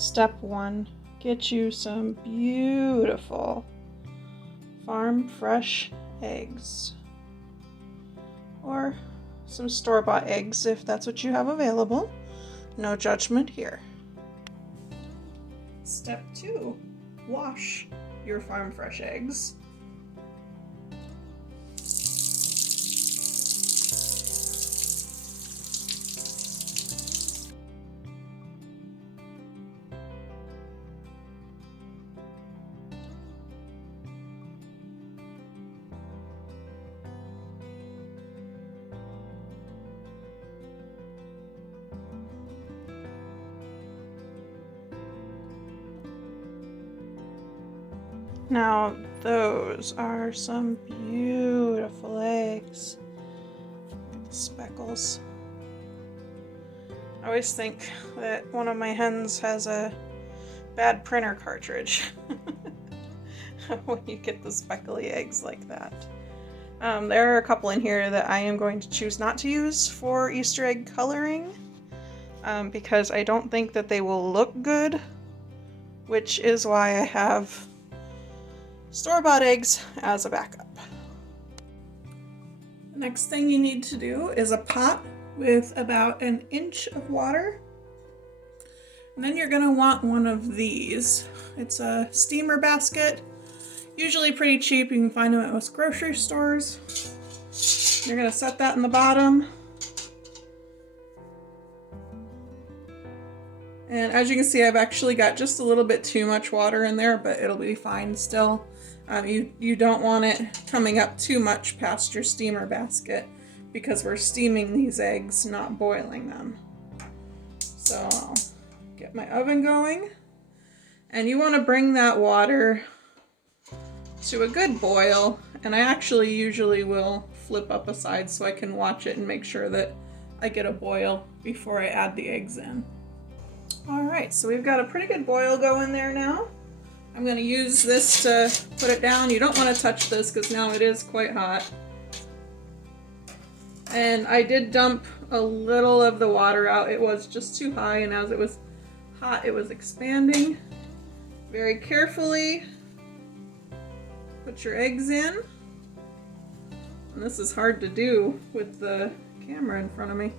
Step 1, get you some beautiful farm fresh eggs, or some store-bought eggs if that's what you have available. No judgment here. Step 2, wash your farm fresh eggs. Now, those are some beautiful eggs. Look at the speckles. I always think that one of my hens has a bad printer cartridge when you get the speckly eggs like that. There are a couple in here that I am going to choose not to use for Easter egg coloring because I don't think that they will look good, which is why I have store-bought eggs as a backup. The next thing you need to do is a pot with about an inch of water. And then you're going to want one of these. It's a steamer basket, usually pretty cheap. You can find them at most grocery stores. You're going to set that in the bottom. And as you can see, I've actually got just a little bit too much water in there, but it'll be fine still. You don't want it coming up too much past your steamer basket because we're steaming these eggs, not boiling them. So I'll get my oven going. And you want to bring that water to a good boil. And I actually usually will flip up a side so I can watch it and make sure that I get a boil before I add the eggs in. Alright, so we've got a pretty good boil going there now. I'm going to use this to put it down. You don't want to touch this because now it is quite hot. And I did dump a little of the water out. It was just too high, and as it was hot, it was expanding. Very carefully put your eggs in. And this is hard to do with the camera in front of me.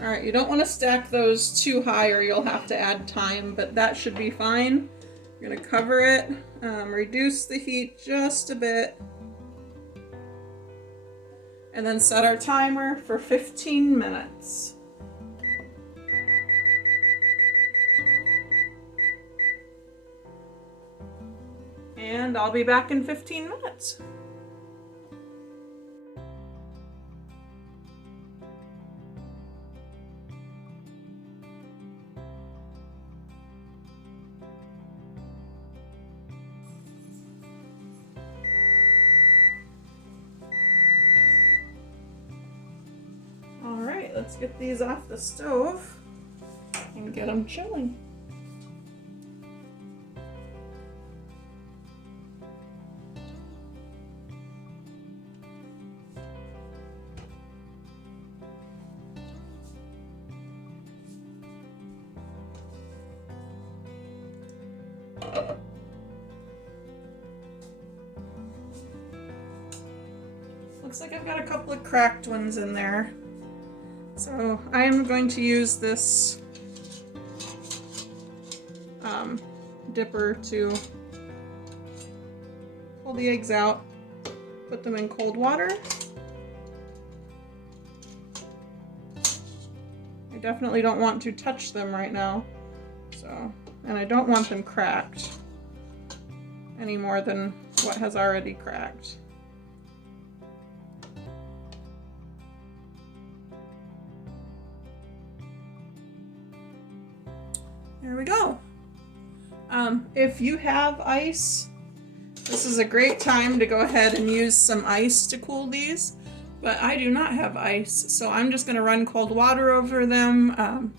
Alright, you don't want to stack those too high or you'll have to add time, but that should be fine. You're going to cover it, reduce the heat just a bit, and then set our timer for 15 minutes. And I'll be back in 15 minutes. Alright, let's get these off the stove and get them chilling. Looks like I've got a couple of cracked ones in there. So I am going to use this dipper to pull the eggs out, put them in cold water. I definitely don't want to touch them right now. So and I don't want them cracked any more than what has already cracked. There we go. If you have ice, this is a great time to go ahead and use some ice to cool these, but I do not have ice, so I'm just going to run cold water over them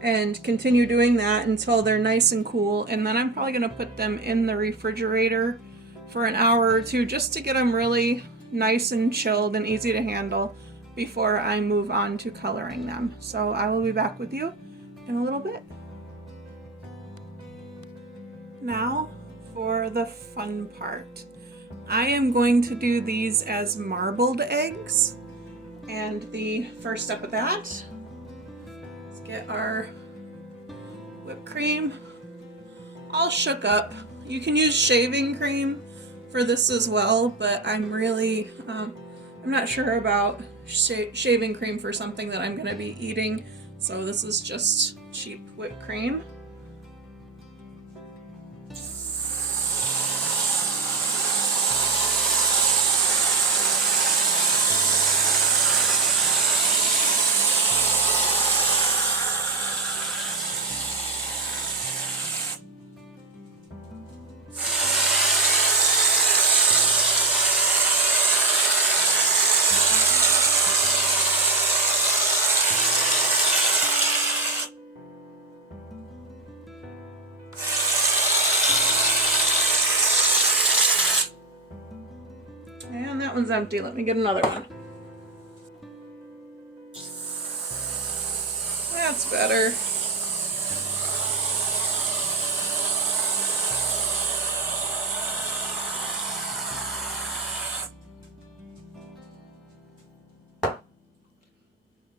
and continue doing that until they're nice and cool, and then I'm probably going to put them in the refrigerator for an hour or two just to get them really nice and chilled and easy to handle before I move on to coloring them. So I will be back with you in a little bit. Now for the fun part. I am going to do these as marbled eggs, and the first step of that, let's get our whipped cream all shook up. You can use shaving cream for this as well, but I'm not sure about shaving cream for something that I'm going to be eating, so this is just cheap whipped cream. And that one's empty. Let me get another one. That's better.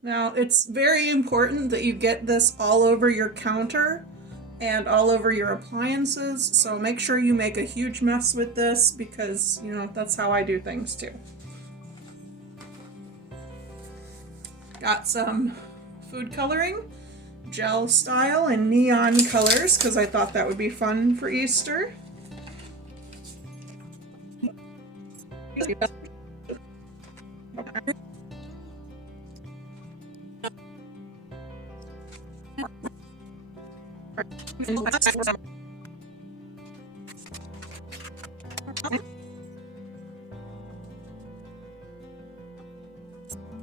Now, it's very important that you get this all over your counter and all over your appliances, so make sure you make a huge mess with this because, you know, that's how I do things too. Got some food coloring, gel style and neon colors because I thought that would be fun for Easter.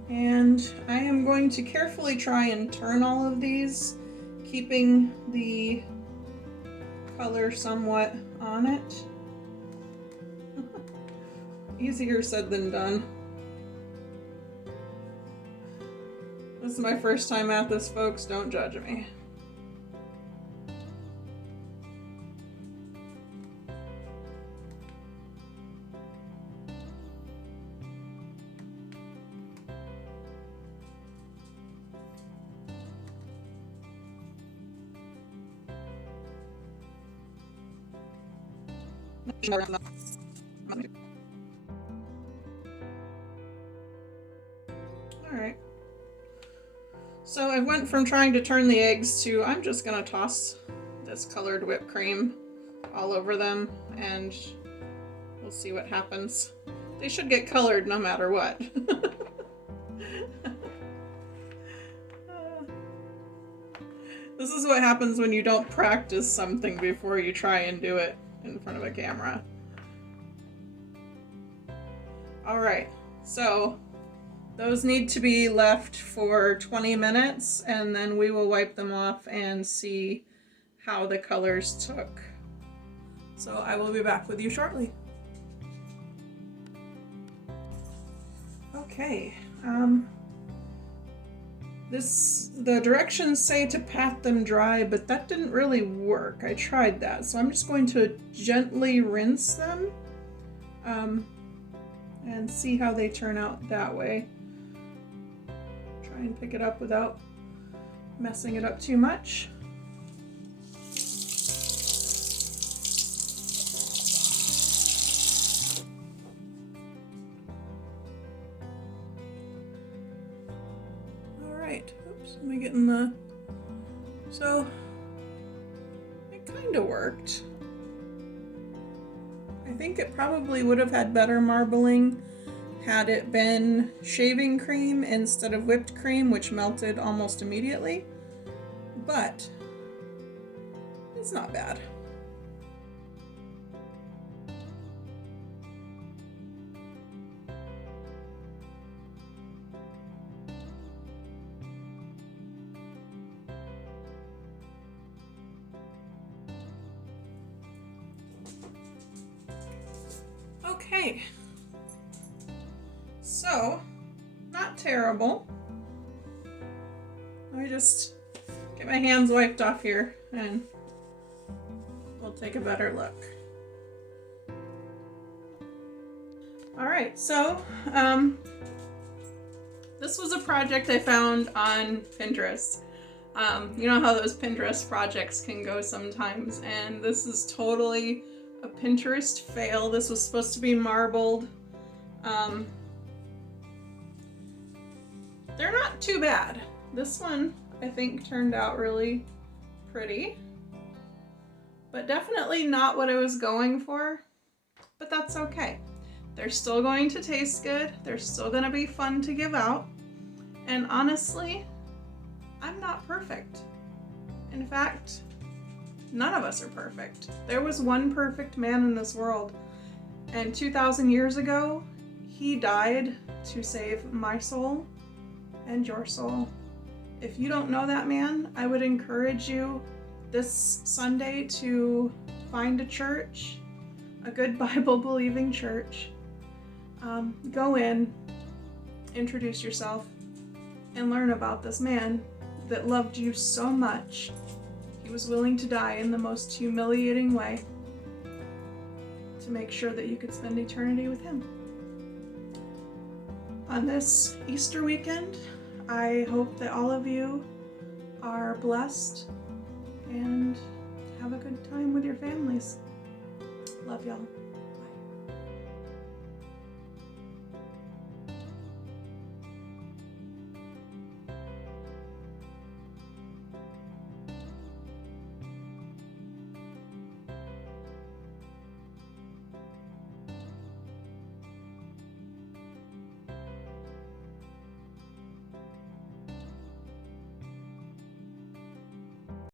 And I am going to carefully try and turn all of these, keeping the color somewhat on it. Easier said than done. This is my first time at this, folks. Don't judge me. Alright. So I went from trying to turn the eggs to I'm just gonna toss this colored whipped cream all over them and we'll see what happens. They should get colored no matter what. This is what happens when you don't practice something before you try and do it in front of a camera. Alright, so those need to be left for 20 minutes and then we will wipe them off and see how the colors took. So I will be back with you shortly. Okay, the directions say to pat them dry, but that didn't really work. I tried that, so I'm just going to gently rinse them and see how they turn out that way. Try and pick it up without messing it up too much. Oops, am I getting the... So, it I think it probably would have had better marbling had it been shaving cream instead of whipped cream, which melted almost immediately. But it's not bad. Okay, so not terrible. Let me just get my hands wiped off here and we'll take a better look. All right, so this was a project I found on Pinterest. You know how those Pinterest projects can go sometimes, and this is totally a Pinterest fail. This was supposed to be marbled. They're not too bad. This one, I think, turned out really pretty, but definitely not what I was going for, but that's okay. They're still going to taste good. They're still going to be fun to give out. And honestly, I'm not perfect. In fact, none of us are perfect. There was one perfect man in this world, and 2,000 years ago, he died to save my soul and your soul. If you don't know that man, I would encourage you this Sunday to find a church, a good Bible-believing church. Go in, introduce yourself, and learn about this man that loved you so much. He was willing to die in the most humiliating way to make sure that you could spend eternity with him. On this Easter weekend, I hope that all of you are blessed and have a good time with your families. Love y'all.